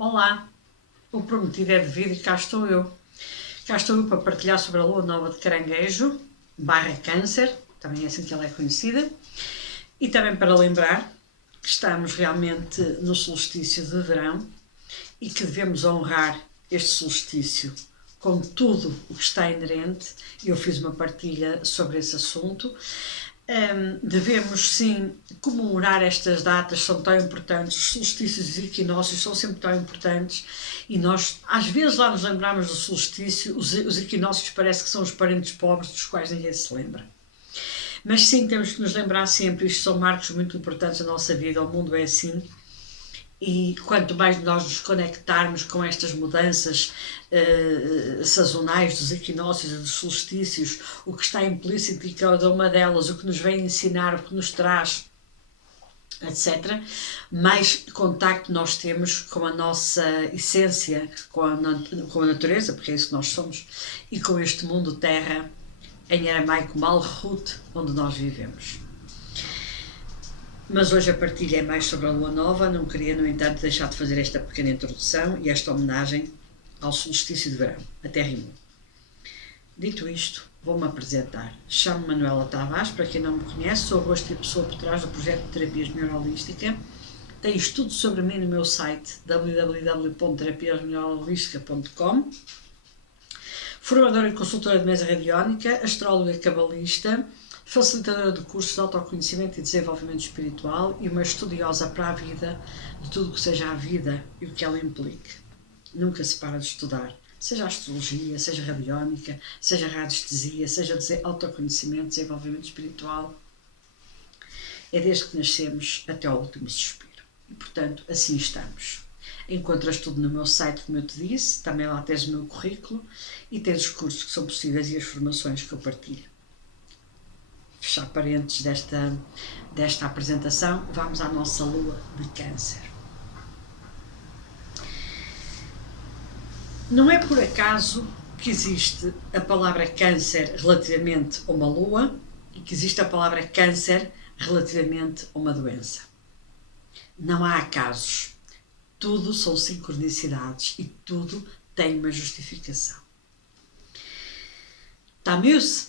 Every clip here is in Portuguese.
Olá, o prometido é devido e cá estou eu. Cá estou eu para partilhar sobre a lua nova de Caranguejo, barra Câncer, também é assim que ela é conhecida, e também para lembrar que estamos realmente no solstício de verão e que devemos honrar este solstício com tudo o que está inerente. Eu fiz uma partilha sobre esse assunto. Devemos sim comemorar estas datas, são tão importantes, os solstícios e equinócios são sempre tão importantes e nós às vezes lá nos lembramos do solstício, os equinócios parece que são os parentes pobres dos quais ninguém se lembra. Mas sim, temos que nos lembrar sempre, isto são marcos muito importantes na nossa vida, o mundo é assim. E quanto mais nós nos conectarmos com estas mudanças sazonais dos equinócios e dos solstícios, o que está implícito em cada uma delas, o que nos vem ensinar, o que nos traz, etc., mais contacto nós temos com a nossa essência, com a natureza, porque é isso que nós somos, e com este mundo terra, em aramaico Malchut, onde nós vivemos. Mas hoje a partilha é mais sobre a lua nova, não queria, no entanto, deixar de fazer esta pequena introdução e esta homenagem ao solstício de verão, até rimou. Dito isto, vou-me apresentar. Chamo-me Manuela Tavares, para quem não me conhece, sou a rosto e pessoa por trás do projeto de Terapias Mineralística. Tenho estudo sobre mim no meu site www.terapiasmineralística.com. Formadora e consultora de mesa radiónica, astróloga cabalista, facilitadora de cursos de autoconhecimento e desenvolvimento espiritual e uma estudiosa para a vida, de tudo o que seja a vida e o que ela implique. Nunca se para de estudar, seja astrologia, seja radiónica, seja radiestesia, seja autoconhecimento, desenvolvimento espiritual. É desde que nascemos até ao último suspiro. E, portanto, assim estamos. Encontras tudo no meu site, como eu te disse, também lá tens o meu currículo e tens os cursos que são possíveis e as formações que eu partilho. Fechar parênteses desta apresentação, vamos à nossa lua de Câncer. Não é por acaso que existe a palavra Câncer relativamente a uma lua e que existe a palavra Câncer relativamente a uma doença. Não há acasos. Tudo são sincronicidades e tudo tem uma justificação. Tammuz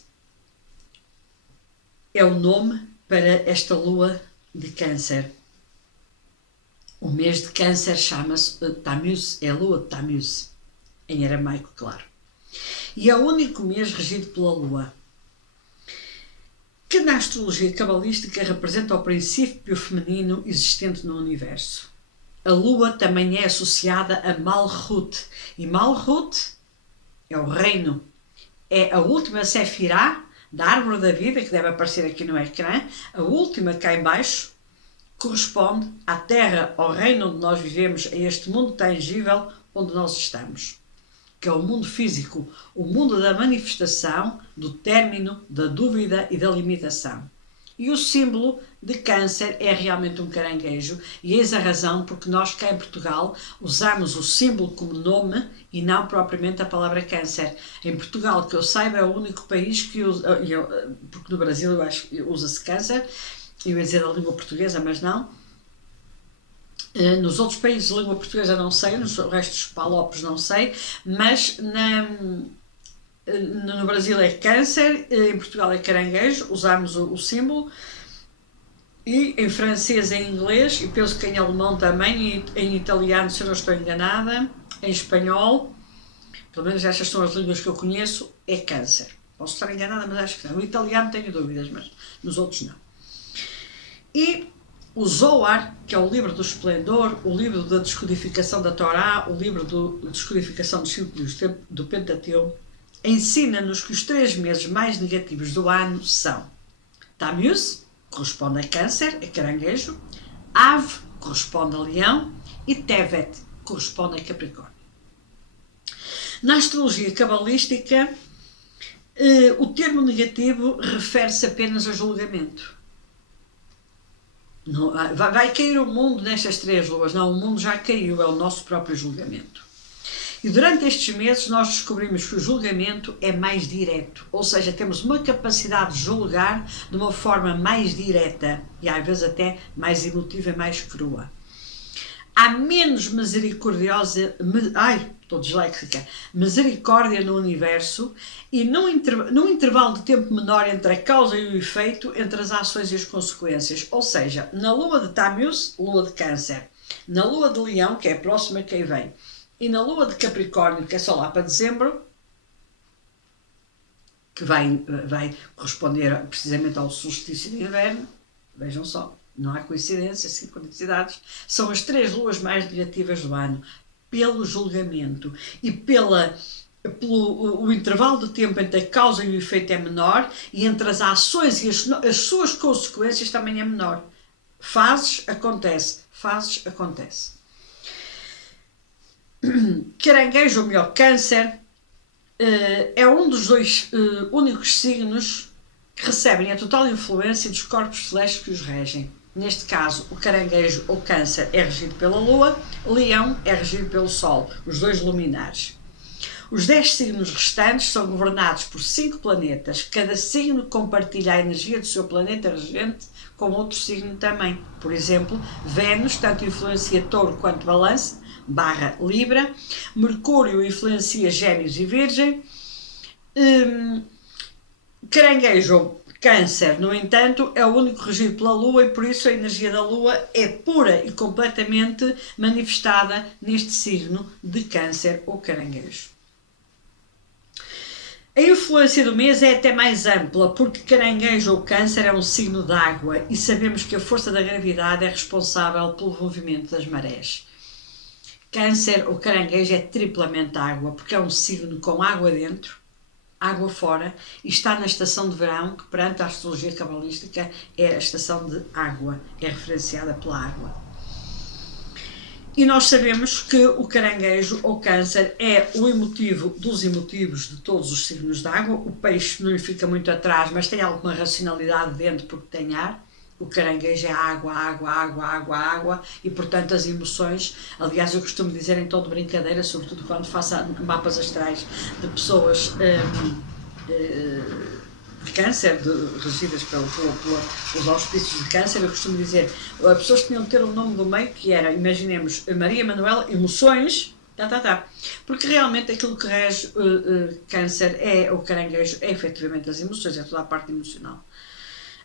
é o nome para esta lua de Câncer. O mês de Câncer chama-se Tammuz, é a lua de Tammuz, em aramaico, claro. E é o único mês regido pela lua, que na astrologia cabalística representa o princípio feminino existente no universo. A lua também é associada a Malchut, e Malchut é o reino, é a última sefirá da árvore da vida, que deve aparecer aqui no ecrã, a última cá em baixo, corresponde à terra, ao reino onde nós vivemos, a este mundo tangível onde nós estamos, que é o mundo físico, o mundo da manifestação, do término, da dúvida e da limitação. E o símbolo de Câncer é realmente um caranguejo, e eis a razão porque nós cá em Portugal usamos o símbolo como nome e não propriamente a palavra Câncer. Em Portugal, que eu saiba, é o único país que usa, porque no Brasil eu acho que usa-se Câncer, eu ia dizer a língua portuguesa, mas não. Nos outros países de língua portuguesa não sei, nos restos dos palopes não sei, mas no Brasil é Câncer, em Portugal é caranguejo, usamos o símbolo, e em francês, em inglês, e penso que em alemão também, e em italiano, se eu não estou enganada, em espanhol, pelo menos estas são as línguas que eu conheço, é Câncer. Posso estar enganada, mas acho que não. No italiano tenho dúvidas, mas nos outros não. E o Zohar, que é o livro do esplendor, o livro da descodificação da Torá, o livro da descodificação dos círculos do Pentateuco, ensina-nos que os 3 meses mais negativos do ano são Tammuz, corresponde a Câncer, a caranguejo, Av, corresponde a Leão, e Tevet, corresponde a Capricórnio. Na astrologia cabalística, o termo negativo refere-se apenas a julgamento. Não, vai cair o mundo nestas 3 luas. Não, o mundo já caiu, é o nosso próprio julgamento. E durante estes meses nós descobrimos que o julgamento é mais direto, ou seja, temos uma capacidade de julgar de uma forma mais direta e às vezes até mais emotiva e mais crua. há menos misericordiosa, estou disléxica, misericórdia no universo e num intervalo de tempo menor entre a causa e o efeito, entre as ações e as consequências. Ou seja, na lua de Tammuz, lua de Câncer, na lua de Leão, que é a próxima que aí vem, e na lua de Capricórnio, que é só lá para dezembro, que vai corresponder precisamente ao solstício de inverno, vejam só, não há coincidências, sincronicidades, são as 3 luas mais negativas do ano, pelo julgamento e pelo intervalo de tempo entre a causa e o efeito é menor e entre as ações e as suas consequências também é menor. Fases acontece. Caranguejo, ou melhor, Câncer, é um dos 2 únicos signos que recebem a total influência dos corpos celestes que os regem. Neste caso, o Caranguejo ou Câncer é regido pela Lua, Leão é regido pelo Sol, os 2 luminares. Os 10 signos restantes são governados por 5 planetas. Cada signo compartilha a energia do seu planeta regente com outro signo também. Por exemplo, Vênus tanto influencia Touro quanto Balança, /Libra. Mercúrio influencia Gêmeos e Virgem. Caranguejo, Câncer, no entanto, é o único regido pela Lua e por isso a energia da Lua é pura e completamente manifestada neste signo de Câncer ou Caranguejo. A influência do mês é até mais ampla, porque Caranguejo ou Câncer é um signo de água e sabemos que a força da gravidade é responsável pelo movimento das marés. Câncer ou Caranguejo é triplamente água, porque é um signo com água dentro, água fora, e está na estação de verão, que perante a astrologia cabalística é a estação de água, é referenciada pela água. E nós sabemos que o Caranguejo ou Câncer é o emotivo dos emotivos de todos os signos de água. O peixe não lhe fica muito atrás, mas tem alguma racionalidade dentro porque tem ar. O Caranguejo é água, e portanto as emoções, aliás eu costumo dizer em tom de brincadeira, sobretudo quando faço mapas astrais de pessoas de Câncer, regidas pelos auspícios de Câncer, eu costumo dizer, as pessoas tinham de ter um nome do meio que era, imaginemos, Maria Manuela Emoções, porque realmente aquilo que rege Câncer é o Caranguejo, é efetivamente as emoções, é toda a parte emocional.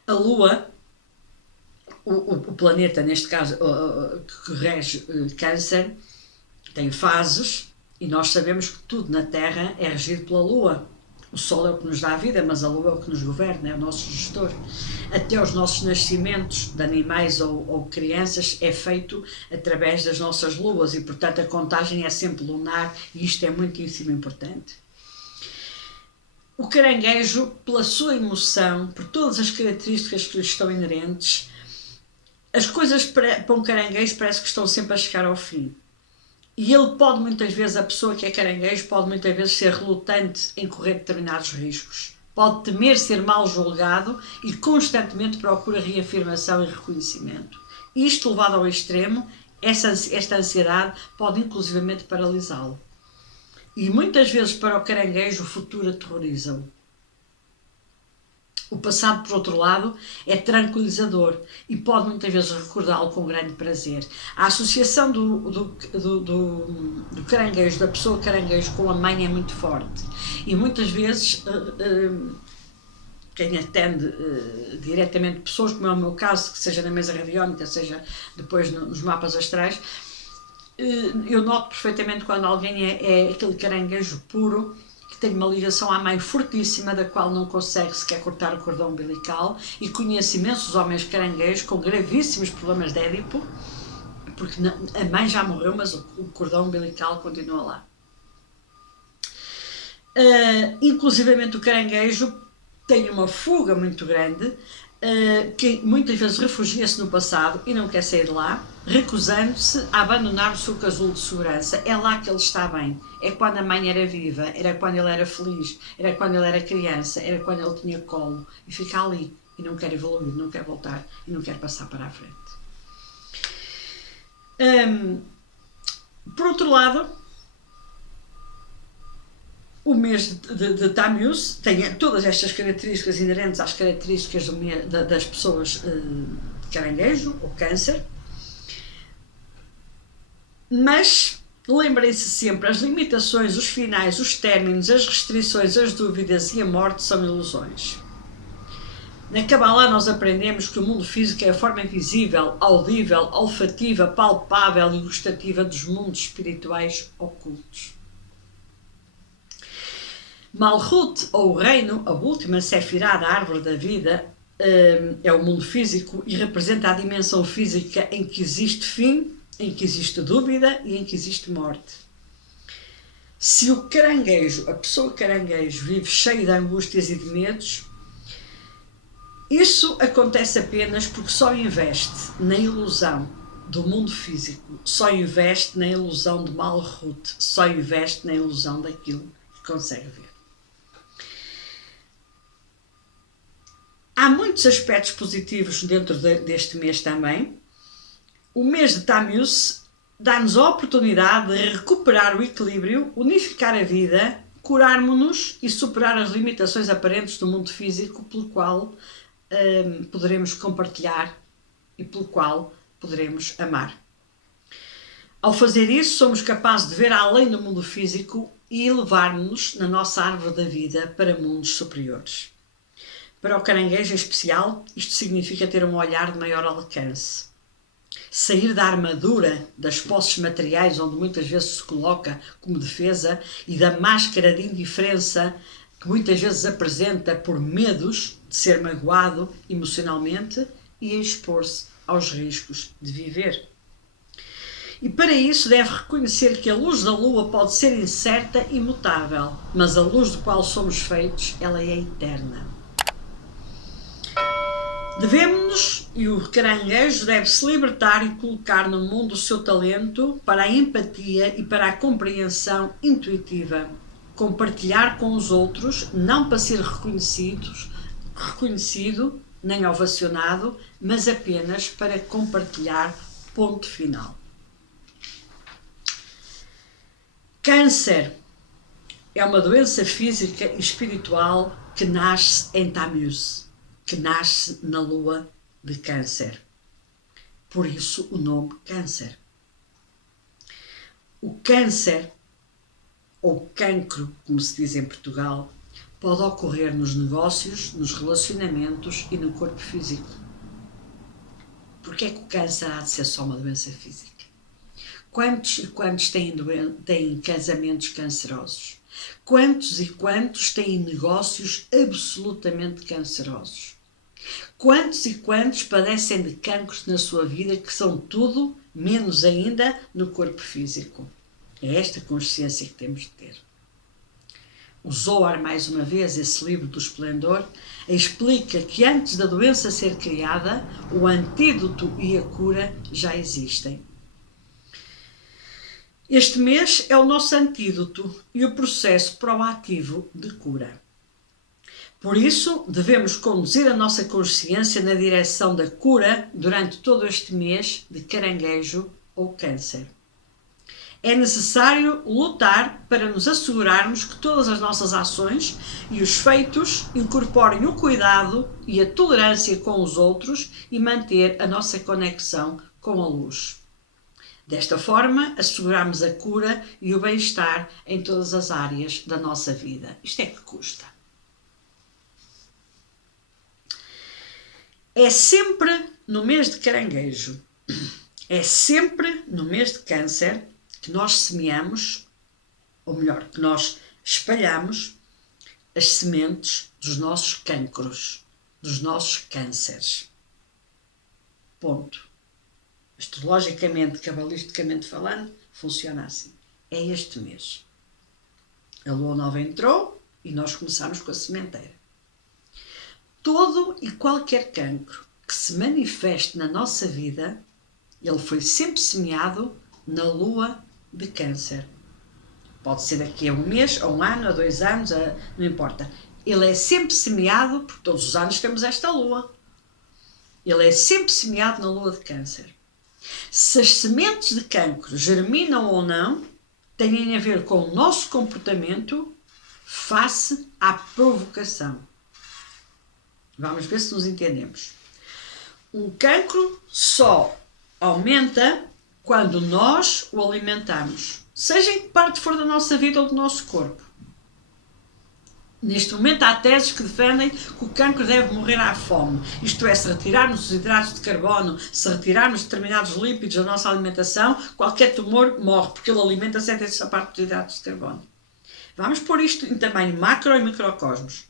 A Lua, o planeta, neste caso, que rege Câncer, tem fases, e nós sabemos que tudo na Terra é regido pela Lua. O Sol é o que nos dá a vida, mas a Lua é o que nos governa, é o nosso gestor. Até os nossos nascimentos de animais ou crianças é feito através das nossas luas e, portanto, a contagem é sempre lunar e isto é muitíssimo importante. O Caranguejo, pela sua emoção, por todas as características que lhe estão inerentes, as coisas para um caranguejo parece que estão sempre a chegar ao fim. E ele pode muitas vezes, a pessoa que é caranguejo, pode muitas vezes ser relutante em correr determinados riscos. Pode temer ser mal julgado e constantemente procura reafirmação e reconhecimento. Isto levado ao extremo, esta ansiedade pode inclusivamente paralisá-lo. E muitas vezes para o caranguejo o futuro aterroriza-o. O passado, por outro lado, é tranquilizador e pode muitas vezes recordá-lo com grande prazer. A associação do caranguejo, da pessoa caranguejo com a mãe é muito forte e muitas vezes quem atende diretamente pessoas, como é o meu caso, que seja na mesa radiónica, seja depois nos mapas astrais, eu noto perfeitamente quando alguém é aquele caranguejo puro, que tem uma ligação à mãe fortíssima, da qual não consegue sequer cortar o cordão umbilical, e conheço imensos homens caranguejos com gravíssimos problemas de Édipo, porque a mãe já morreu, mas o cordão umbilical continua lá. Inclusivamente o caranguejo tem uma fuga muito grande, que muitas vezes refugia-se no passado e não quer sair de lá, recusando-se a abandonar o seu casulo de segurança. É lá que ele está bem. É quando a mãe era viva, era quando ele era feliz, era quando ele era criança, era quando ele tinha colo, e fica ali e não quer evoluir, não quer voltar e não quer passar para a frente. Por outro lado, o mês de Tammuz tem todas estas características inerentes às características das pessoas de caranguejo ou câncer. Mas lembrem-se sempre, as limitações, os finais, os términos, as restrições, as dúvidas e a morte são ilusões. Na Kabbalah nós aprendemos que o mundo físico é a forma visível, audível, olfativa, palpável e gustativa dos mundos espirituais ocultos. Malhut, ou o reino, a última sefirá da árvore da vida, é o mundo físico e representa a dimensão física em que existe fim, em que existe dúvida e em que existe morte. Se o caranguejo, a pessoa caranguejo, vive cheio de angústias e de medos, isso acontece apenas porque só investe na ilusão do mundo físico, só investe na ilusão de Malhut, só investe na ilusão daquilo que consegue ver. Há muitos aspectos positivos dentro deste mês também. O mês de Tammuz dá-nos a oportunidade de recuperar o equilíbrio, unificar a vida, curarmos-nos e superar as limitações aparentes do mundo físico pelo qual poderemos compartilhar e pelo qual poderemos amar. Ao fazer isso, somos capazes de ver além do mundo físico e elevar-nos na nossa árvore da vida para mundos superiores. Para o caranguejo em especial, isto significa ter um olhar de maior alcance. Sair da armadura das posses materiais onde muitas vezes se coloca como defesa e da máscara de indiferença que muitas vezes apresenta por medos de ser magoado emocionalmente e expor-se aos riscos de viver. E para isso deve reconhecer que a luz da lua pode ser incerta e mutável, mas a luz do qual somos feitos, ela é eterna. Devemos-nos, e o caranguejo deve se libertar e colocar no mundo o seu talento para a empatia e para a compreensão intuitiva. Compartilhar com os outros, não para ser reconhecido, nem ovacionado, mas apenas para compartilhar, ponto final. Câncer é uma doença física e espiritual que nasce em Tammuz, que nasce na lua de Câncer. Por isso o nome Câncer. O câncer, ou cancro, como se diz em Portugal, pode ocorrer nos negócios, nos relacionamentos e no corpo físico. Porquê é que o câncer há de ser só uma doença física? Quantos e quantos têm casamentos cancerosos? Quantos e quantos têm negócios absolutamente cancerosos? Quantos e quantos padecem de cancros na sua vida que são tudo, menos ainda, no corpo físico? É esta consciência que temos de ter. O Zohar, mais uma vez, esse livro do esplendor, explica que antes da doença ser criada, o antídoto e a cura já existem. Este mês é o nosso antídoto e o processo proativo de cura. Por isso, devemos conduzir a nossa consciência na direção da cura durante todo este mês de caranguejo ou câncer. É necessário lutar para nos assegurarmos que todas as nossas ações e os feitos incorporem o cuidado e a tolerância com os outros e manter a nossa conexão com a luz. Desta forma, asseguramos a cura e o bem-estar em todas as áreas da nossa vida. Isto é que custa. É sempre no mês de caranguejo, é sempre no mês de câncer que nós semeamos, ou melhor, que nós espalhamos as sementes dos nossos cancros, dos nossos cânceres. Ponto. Astrologicamente, cabalisticamente falando, funciona assim. É este mês. A lua nova entrou e nós começamos com a sementeira. Todo e qualquer cancro que se manifeste na nossa vida, ele foi sempre semeado na lua de Câncer. Pode ser daqui a um mês, a um ano, a 2 anos, não importa. Ele é sempre semeado, porque todos os anos temos esta lua. Ele é sempre semeado na lua de Câncer. Se as sementes de cancro germinam ou não, têm a ver com o nosso comportamento face à provocação. Vamos ver se nos entendemos. Um cancro só aumenta quando nós o alimentamos, seja em que parte for da nossa vida ou do nosso corpo. Neste momento há teses que defendem que o cancro deve morrer à fome, isto é, se retirarmos os hidratos de carbono, se retirarmos determinados lípidos da nossa alimentação, qualquer tumor morre, porque ele alimenta-se dessa parte dos hidratos de carbono. Vamos pôr isto em tamanho macro e microcosmos.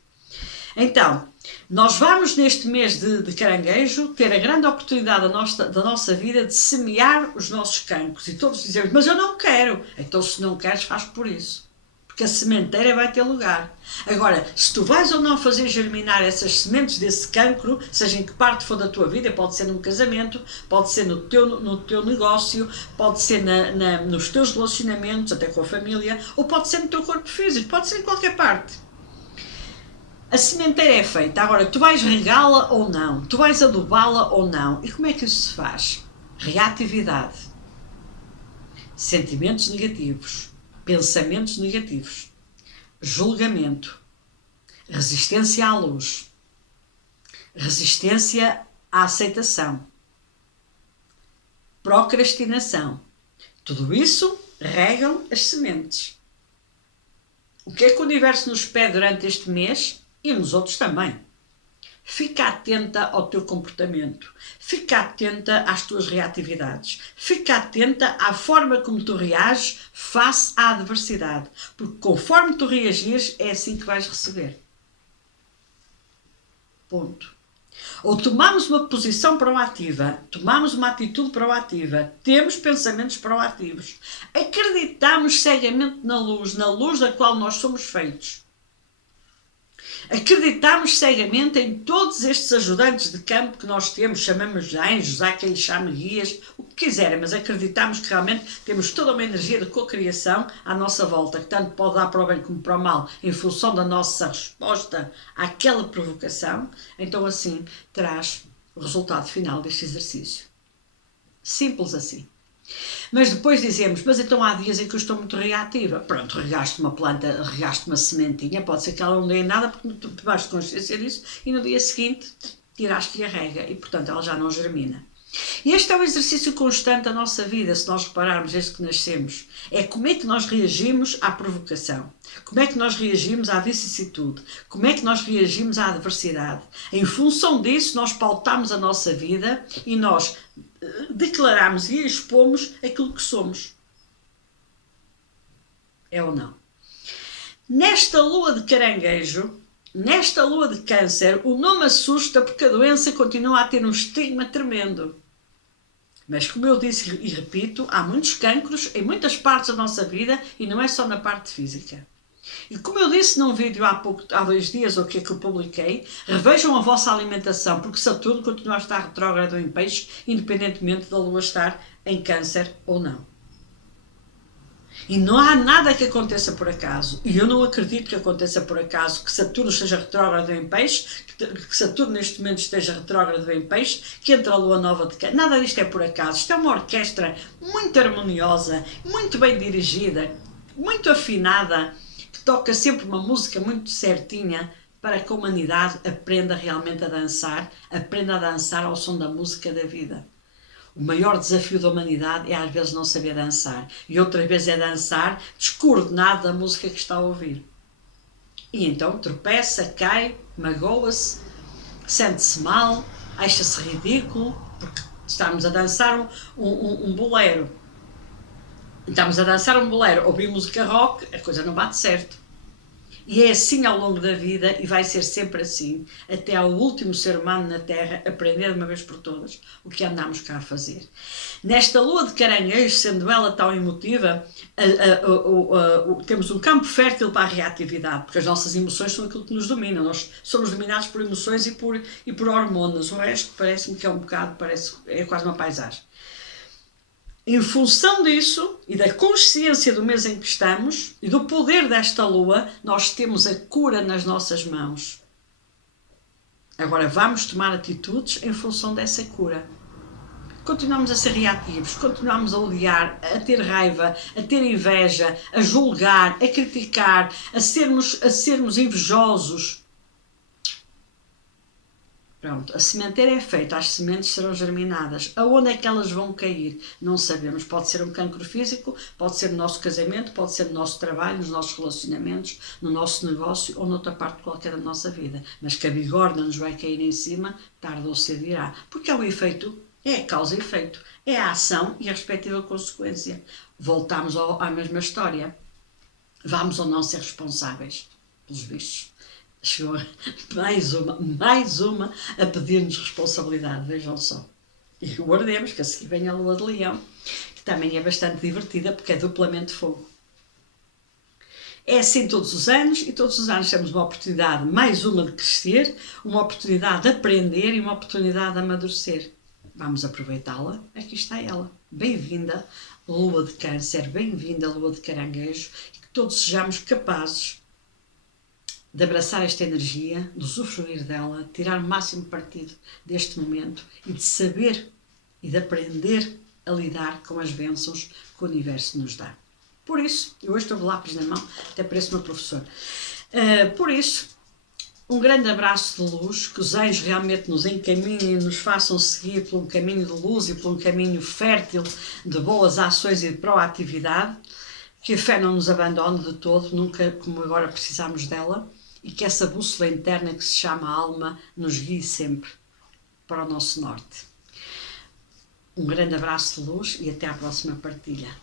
Então, nós vamos neste mês de caranguejo ter a grande oportunidade da nossa vida de semear os nossos cancros. E todos dizemos, mas eu não quero. Então, se não queres, faz por isso. Porque a sementeira vai ter lugar. Agora, se tu vais ou não fazer germinar essas sementes desse cancro, seja em que parte for da tua vida, pode ser num casamento, pode ser no teu negócio, pode ser nos teus relacionamentos, até com a família, ou pode ser no teu corpo físico, pode ser em qualquer parte. A sementeira é feita. Agora, tu vais regá-la ou não? Tu vais adubá-la ou não? E como é que isso se faz? Reatividade. Sentimentos negativos. Pensamentos negativos. Julgamento. Resistência à luz. Resistência à aceitação. Procrastinação. Tudo isso regam as sementes. O que é que o universo nos pede durante este mês? E nos outros também. Fica atenta ao teu comportamento. Fica atenta às tuas reatividades. Fica atenta à forma como tu reages face à adversidade. Porque conforme tu reagires, é assim que vais receber. Ponto. Ou tomamos uma posição proativa, tomamos uma atitude proativa, temos pensamentos proativos, acreditamos cegamente na luz da qual nós somos feitos. Acreditamos cegamente em todos estes ajudantes de campo que nós temos, chamamos de anjos, há quem lhes chame guias, o que quiserem, mas acreditamos que realmente temos toda uma energia de cocriação à nossa volta, que tanto pode dar para o bem como para o mal, em função da nossa resposta àquela provocação, então assim traz o resultado final deste exercício. Simples assim. Mas depois dizemos, mas então há dias em que eu estou muito reativa. Pronto, regaste uma planta, regaste uma sementinha, pode ser que ela não dê nada porque tu tomaste consciência disso e no dia seguinte tiraste-lhe a rega e portanto ela já não germina. E este é um exercício constante da nossa vida, se nós repararmos desde que nascemos. É como é que nós reagimos à provocação, como é que nós reagimos à vicissitude, como é que nós reagimos à adversidade. Em função disso nós pautamos a nossa vida e nós declaramos e expomos aquilo que somos. É ou não? Nesta lua de caranguejo, nesta lua de câncer, o não me assusta porque a doença continua a ter um estigma tremendo. Mas como eu disse e repito, há muitos cancros em muitas partes da nossa vida e não é só na parte física. E como eu disse num vídeo há 2 dias, ou que é que eu publiquei, revejam a vossa alimentação, porque Saturno continua a estar retrógrado em Peixes, independentemente da Lua estar em Câncer ou não. E não há nada que aconteça por acaso. E eu não acredito que aconteça por acaso que Saturno esteja retrógrado em Peixes, que Saturno neste momento esteja retrógrado em Peixes, que entre a Lua Nova de Câncer. Nada disto é por acaso. Isto é uma orquestra muito harmoniosa, muito bem dirigida, muito afinada, toca sempre uma música muito certinha para que a humanidade aprenda realmente a dançar, aprenda a dançar ao som da música da vida. O maior desafio da humanidade é às vezes não saber dançar e outras vezes é dançar descoordenado da música que está a ouvir. E então tropeça, cai, magoa-se, sente-se mal, acha-se ridículo, porque estamos a dançar um bolero. Estamos a dançar um bolero, ouvir música rock, a coisa não bate certo. E é assim ao longo da vida e vai ser sempre assim, até ao último ser humano na Terra aprender de uma vez por todas o que andamos cá a fazer. Nesta lua de caranguejo, sendo ela tão emotiva, temos um campo fértil para a reatividade, porque as nossas emoções são aquilo que nos domina. Nós somos dominados por emoções e por hormonas. O resto parece-me que é um bocado, é quase uma paisagem. Em função disso e da consciência do mês em que estamos e do poder desta lua, nós temos a cura nas nossas mãos. Agora vamos tomar atitudes em função dessa cura. Continuamos a ser reativos, continuamos a odiar, a ter raiva, a ter inveja, a julgar, a criticar, a sermos invejosos. Pronto, a sementeira é feita, as sementes serão germinadas. Aonde é que elas vão cair? Não sabemos. Pode ser um cancro físico, pode ser no nosso casamento, pode ser no nosso trabalho, nos nossos relacionamentos, no nosso negócio ou noutra parte qualquer da nossa vida. Mas que a bigorna nos vai cair em cima, tarde ou cedo irá. Porque é o efeito, é a causa e efeito. É a ação e a respectiva consequência. Voltamos à mesma história. Vamos ou não ser responsáveis pelos bichos? Chegou mais uma a pedir-nos responsabilidade, vejam só. E guardemos que a seguir vem a Lua de Leão, que também é bastante divertida porque é duplamente fogo. É assim todos os anos e todos os anos temos uma oportunidade, mais uma de crescer, uma oportunidade de aprender e uma oportunidade de amadurecer. Vamos aproveitá-la, aqui está ela. Bem-vinda, Lua de Câncer, bem-vinda, Lua de Caranguejo, e que todos sejamos capazes de abraçar esta energia, de usufruir dela, tirar o máximo partido deste momento e de saber e de aprender a lidar com as bênçãos que o universo nos dá. Por isso, eu hoje estou de lápis na mão, até parece uma professora. Por isso, um grande abraço de luz, que os anjos realmente nos encaminhem e nos façam seguir por um caminho de luz e por um caminho fértil de boas ações e de proatividade, que a fé não nos abandone de todo, nunca como agora precisamos dela, e que essa bússola interna que se chama alma nos guie sempre para o nosso norte. Um grande abraço de luz e até à próxima partilha.